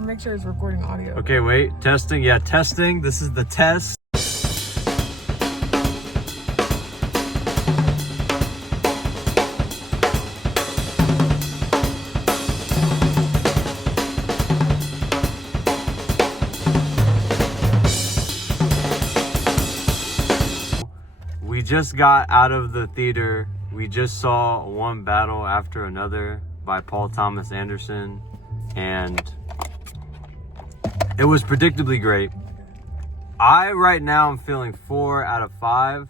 Make sure it's recording audio. Okay, wait. Testing. Yeah, testing. This is the test. We just got out of the theater. We just saw one battle after another by Paul Thomas Anderson, and it was predictably great. I right now am feeling 4 out of 5.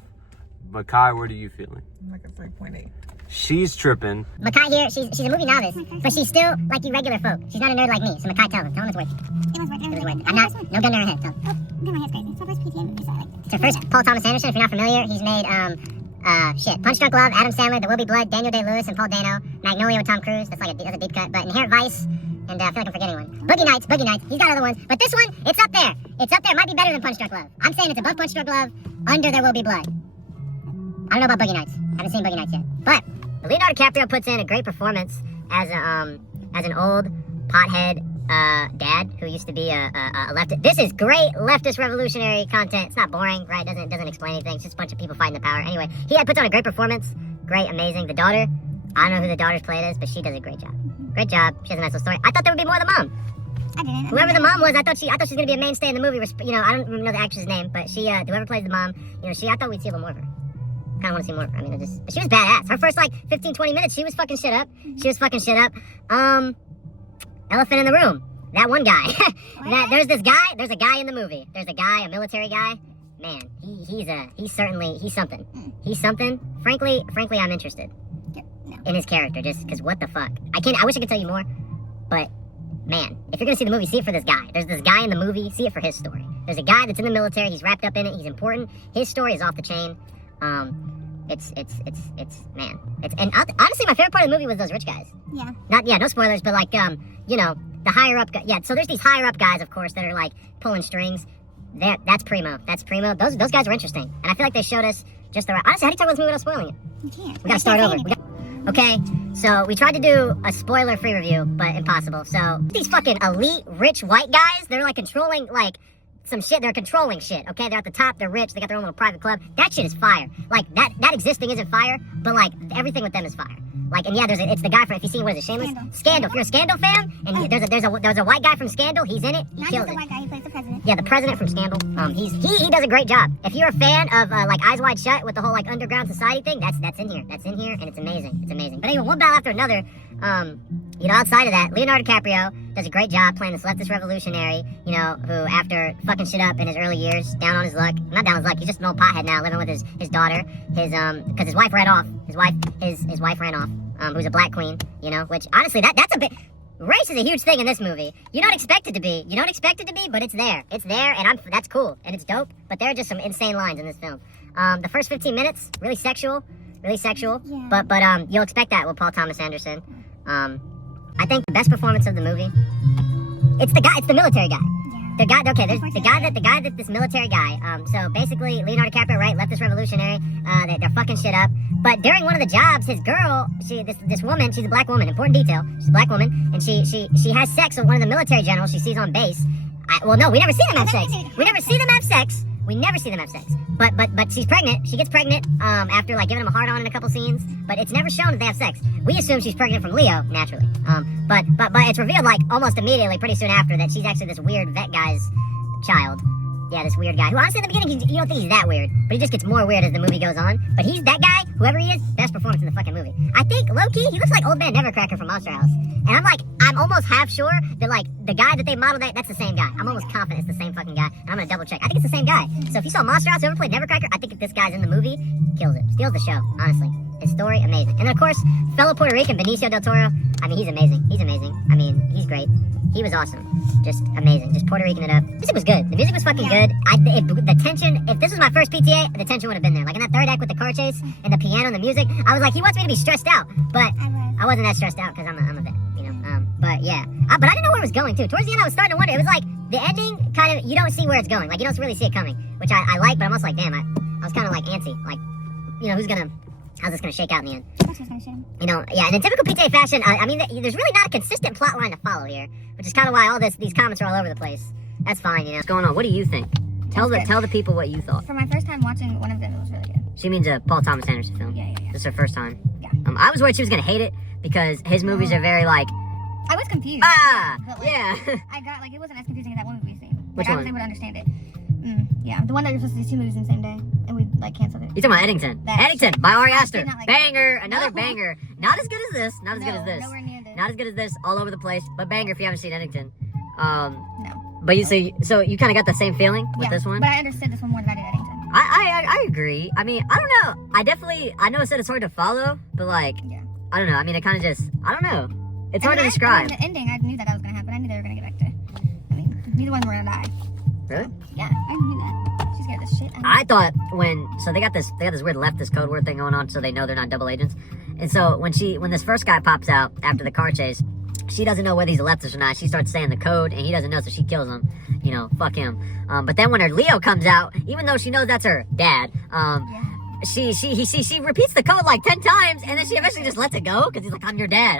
Makai, what are you feeling? I'm like a 3.8. She's tripping. Makai here, she's a movie novice, but she's still like you regular folk. She's not a nerd like me, so Makai, tell him it's worth it. It was worth it. I'm not, no gun to her head, tell him. Oh, then my head's crazy. It's my first PTA movie, so I like it. It's her first Paul Thomas Anderson. If you're not familiar, he's made, Punch Drunk Love, Adam Sandler, There Will Be Blood, Daniel Day-Lewis, and Paul Dano, Magnolia with Tom Cruise. That's like that's a deep cut, but Inherent Vice, and I feel like I'm forgetting one. Boogie Nights. He's got other ones, but this one, it's up there. It's up there. It might be better than Punch Drunk Love. I'm saying it's above Punch Drunk Love, under There Will Be Blood. I don't know about Boogie Nights. I haven't seen Boogie Nights yet, but Leonardo DiCaprio puts in a great performance as an old pothead dad who used to be a leftist. This is great leftist revolutionary content. It's not boring, right? Doesn't explain anything. It's just a bunch of people fighting the power. Anyway, he puts on a great performance. Great, amazing. The daughter, I don't know who the daughter's played is, but she does a great job. Great job. She has a nice little story. I thought there would be more of the mom. I didn't. Whoever the mom was, I thought she was gonna be a mainstay in the movie. You know, I don't know the actress's name, but she, whoever plays the mom, you know, I thought we'd see a little more of her. Kind of want to see more of her. I mean, but she was badass. Her first, 15, 20 minutes, she was fucking shit up. Elephant in the room. That one guy. There's a guy in the movie. There's a guy, a military guy. Man, he's something. He's something. Frankly, I'm interested in his character, just because what the fuck. I wish I could tell you more, but man, if you're gonna see the movie, see it for this guy. There's this guy in the movie, see it for his story. There's a guy that's in the military, he's wrapped up in it, he's important. His story is off the chain. It's man. And honestly, my favorite part of the movie was those rich guys. Yeah. No spoilers, but you know, the higher up, so there's these higher up guys, of course, that are pulling strings. That's primo. Those guys were interesting, and I feel like they showed us just the right. Honestly, how do you talk about this movie without spoiling it? You can't. We gotta start over. Okay, so we tried to do a spoiler-free review, but impossible. So these fucking elite rich white guys, they're controlling some shit. They're controlling shit. Okay, they're at the top. They're rich. They got their own little private club. That shit is fire. That existing isn't fire, but everything with them is fire. And yeah, it's the guy from, if you see, what is it, Shameless? Scandal. If you're a Scandal fan, and there's a white guy from Scandal, he's in it, he Not kills just the it. white guy, he plays the president. Yeah, the president from Scandal. He does a great job. If you're a fan of Eyes Wide Shut with the whole underground society thing, that's in here. That's in here, and it's amazing. It's amazing. But anyway, one battle after another. You know, outside of that, Leonardo DiCaprio does a great job playing this leftist revolutionary, you know, who after fucking shit up in his early years, down on his luck, not down on his luck, he's just an old pothead now, living with his daughter, because his wife ran off. His wife ran off, who's a black queen, you know, which honestly, that's a bit, race is a huge thing in this movie. You don't expect it to be, but it's there. It's there, and that's cool, and it's dope, but there are just some insane lines in this film. The first 15 minutes, really sexual, Yeah. but you'll expect that with Paul Thomas Anderson. I think the best performance of the movie, it's the military guy. This military guy. So basically, Leonardo DiCaprio, right, leftist revolutionary. They're fucking shit up. But during one of the jobs, his girl, this woman, she's a black woman. Important detail. She's a black woman, and she has sex with one of the military generals she sees on base. We never see them have sex. We never see them have sex. But she's pregnant. She gets pregnant after giving him a hard on in a couple scenes. But it's never shown that they have sex. We assume she's pregnant from Leo, naturally. But it's revealed almost immediately, pretty soon after, that she's actually this weird vet guy's child. Yeah, this weird guy, who honestly in the beginning, you don't think he's that weird, but he just gets more weird as the movie goes on. But he's that guy, whoever he is, best performance in the fucking movie. I think, low-key, he looks like Old Man Nevercracker from Monster House. And I'm almost half sure that, the guy that they modeled that's the same guy. I'm almost confident it's the same fucking guy, and I'm gonna double check. I think it's the same guy. So if you saw Monster House, whoever played Nevercracker, I think if this guy's in the movie, kills it. Steals the show, honestly. His story, amazing. And then, of course, fellow Puerto Rican, Benicio del Toro. I mean, he's amazing. I mean, he's great. He was awesome. Just amazing. Just Puerto Rican it up. The music was good. The music was fucking good. The tension, if this was my first PTA, the tension would have been there. In that third act with the car chase and the piano and the music, I was he wants me to be stressed out. But I wasn't that stressed out because I'm a vet, you know. But yeah. But I didn't know where it was going, too. Towards the end, I was starting to wonder. It was the ending, kind of, you don't see where it's going. You don't really see it coming, which I like, but I'm also damn, I was kind of antsy. You know, who's gonna how's this gonna shake out in the end? I thought she was gonna shoot him. You know, yeah, and in typical PTA fashion, I mean, there's really not a consistent plot line to follow here, which is kind of why all these comments are all over the place. That's fine, you know. What's going on? What do you think? Tell the people what you thought. For my first time watching one of them, it was really good. She means a Paul Thomas Anderson film. Yeah. This is her first time. Yeah. I was worried she was gonna hate it because his movies are very like, I was confused. but, yeah. yeah. I got like it wasn't as confusing as that one movie we've seen. Which Like, I was one? able to understand it. Yeah, the one that you're supposed to see 2 movies in the same day, and we like canceled it. You talking about Eddington? That Eddington by Ari I Aster. did not like Banger, another No. banger. Not as good as this. Not as good as this. Nowhere near this. Not as good as this. All over the place, but banger if you haven't seen Eddington. No. But so you kind of got the same feeling with Yeah, this one. but I understood this one more than I did Eddington. I agree. I mean, I don't know. I know I said it's hard to follow, but like, Yeah. I don't know. I mean, it kind of just, I don't know. It's hard to And describe. the ending, I knew that was gonna happen. I knew they were gonna get back to. I mean, neither one were gonna die. Really? Yeah, I knew that. She scared the shit out of me. I thought so they got this weird leftist code word thing going on, so they know they're not double agents. And so when this first guy pops out after the car chase, she doesn't know whether he's a leftist or not. She starts saying the code, and he doesn't know, so she kills him. You know, fuck him. But then when her Leo comes out, even though she knows that's her dad, Yeah. she repeats the code like 10 times, and then she eventually just lets it go because he's like, I'm your dad.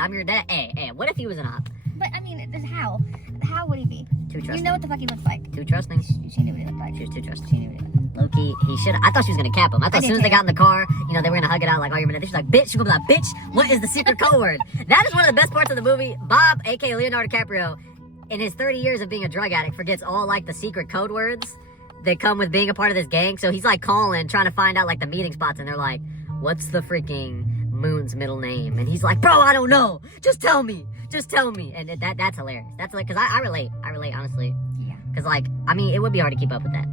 Hey, what if he was an op? But I mean, how? How would he be? Too trusting. You know what the fuck he looks like. Too trusting. She knew what he looked like. She was too trusting. She knew what he looked like. Low-key, he should. I thought she was gonna cap him. I thought as did soon as they too. got in the car, you know, they were gonna hug it out like, oh, you're gonna. She's like, bitch. She's gonna be like, bitch. What is the secret code word? That is one of the best parts of the movie. Bob, aka Leonardo DiCaprio, in his 30 years of being a drug addict, forgets all like the secret code words that come with being a part of this gang. So he's like calling, trying to find out like the meeting spots, and they're like, what's the freaking Moon's middle name? And he's like, bro, I don't know. Just tell me. And that's hilarious. That's like, cause I relate honestly. Yeah. Cause like, I mean, it would be hard to keep up with that.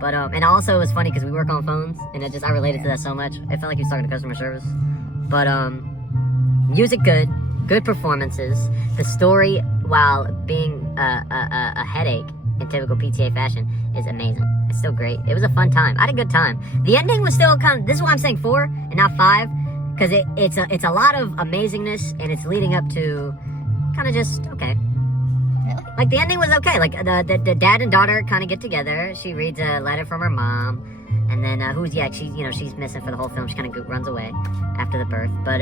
But and also it was funny because we work on phones, and I related to that so much. I felt like he was talking to customer service. But music good performances. The story, while being a headache in typical PTA fashion, is amazing. It's still great. It was a fun time. I had a good time. The ending was still kind of. This is why I'm saying 4 and not 5, because it's a lot of amazingness, and it's leading up to kind of just okay. Really? Like the ending was okay. Like the dad and daughter kind of get together. She reads a letter from her mom, and then she's missing for the whole film. She kind of runs away after the birth, but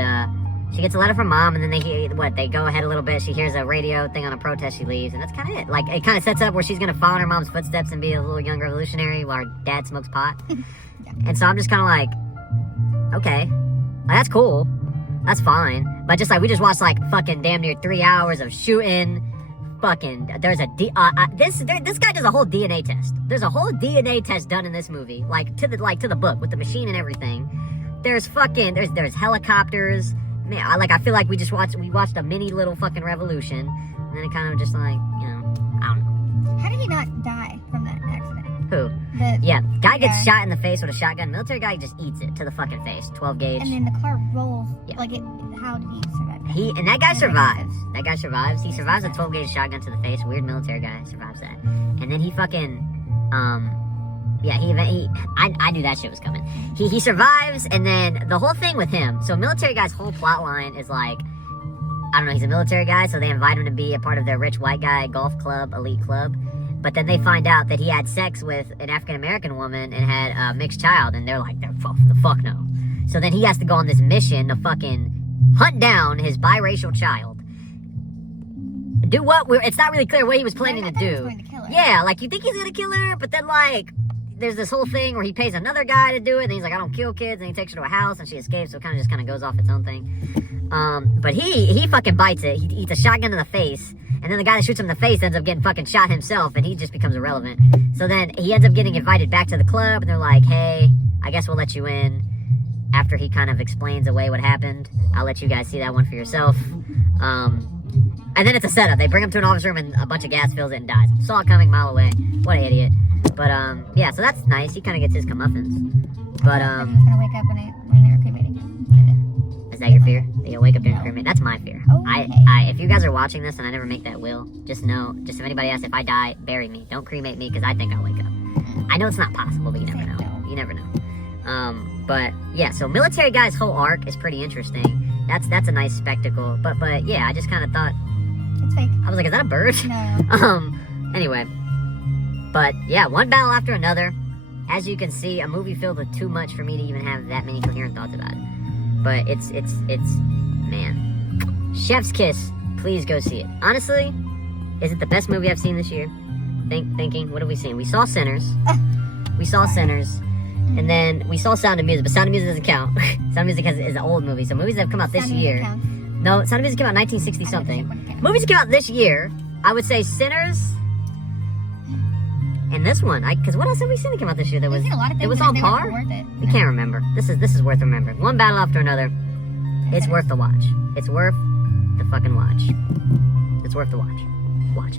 she gets a letter from mom, and then they go ahead a little bit. She hears a radio thing on a protest. She leaves, and that's kind of it. Like it kind of sets up where she's gonna follow in her mom's footsteps and be a little young revolutionary while her dad smokes pot. And so I'm just kind of like, okay, that's cool, that's fine. But just like we just watched like fucking damn near 3 hours of shooting. Fucking, there's this guy does a whole DNA test. There's a whole DNA test done in this movie, like to the book with the machine and everything. There's helicopters. Man, I feel like we watched a mini little fucking revolution, and then it kind of just like, you know, I don't know. How did he not die from that accident? Who? Guy gets shot in the face with a shotgun. Military guy just eats it to the fucking face. 12 gauge. And then the car rolls. Yeah. Like it. How did he survive? That guy survives. That guy survives. He survives a 12 gauge shotgun to the face. Weird military guy survives that. And then he fucking, I knew that shit was coming. He survives, and then the whole thing with him. So military guy's whole plot line is like, I don't know, he's a military guy, so they invite him to be a part of their rich white guy golf club, elite club. But then they find out that he had sex with an African American woman and had a mixed child, and they're like, the fuck no. So then he has to go on this mission to fucking hunt down his biracial child. Do what? It's not really clear what he was planning to I thought he was do. going to kill her. Yeah, like you think he's gonna kill her, but then like there's this whole thing where he pays another guy to do it, and he's like, I don't kill kids, and he takes her to a house, and she escapes, so it kind of goes off its own thing. But he fucking bites it. He eats a shotgun to the face, and then the guy that shoots him in the face ends up getting fucking shot himself, and he just becomes irrelevant. So then he ends up getting invited back to the club, and they're like, hey, I guess we'll let you in. After he kind of explains away what happened, I'll let you guys see that one for yourself. And then it's a setup. They bring him to an office room, and a bunch of gas fills it and dies. Saw it coming a mile away. What an idiot. But yeah, so that's nice. He kind of gets his comeuppance. But I thought he was gonna wake up when they were cremating. is that your fear? That you'll wake up during cremation? That's my fear. Oh, I okay. if you guys are watching this and I never make that will, just know, just if anybody asks if I die, bury me. Don't cremate me, because I think I'll wake up. I know it's not possible, but you never know. You never know. But yeah, so military guy's whole arc is pretty interesting. That's a nice spectacle. But yeah, I just kind of thought, It's fake. I was like, is that a bird? No. Anyway. But yeah, one battle after another. As you can see, a movie filled with too much for me to even have that many coherent thoughts about it. but it's man. Chef's Kiss. Please go see it. Honestly, is it the best movie I've seen this year? Thinking, what have we seen? We saw Sinners. We saw Sinners. And then we saw Sound of Music, but Sound of Music doesn't count. Sound of Music is an old movie, so movies that have come out this Sound of Music year. counts. No, Sound of Music came out in 1960 something. Wouldn't count. Movies that came out this year, I would say Sinners. And this one, because what else have we seen that came out this year that We've was seen a lot of things. it was but on they par? weren't worth it. We can't remember. This is worth remembering. One battle after another. It's worth the watch. It's worth the fucking watch. It's worth the watch. Watch.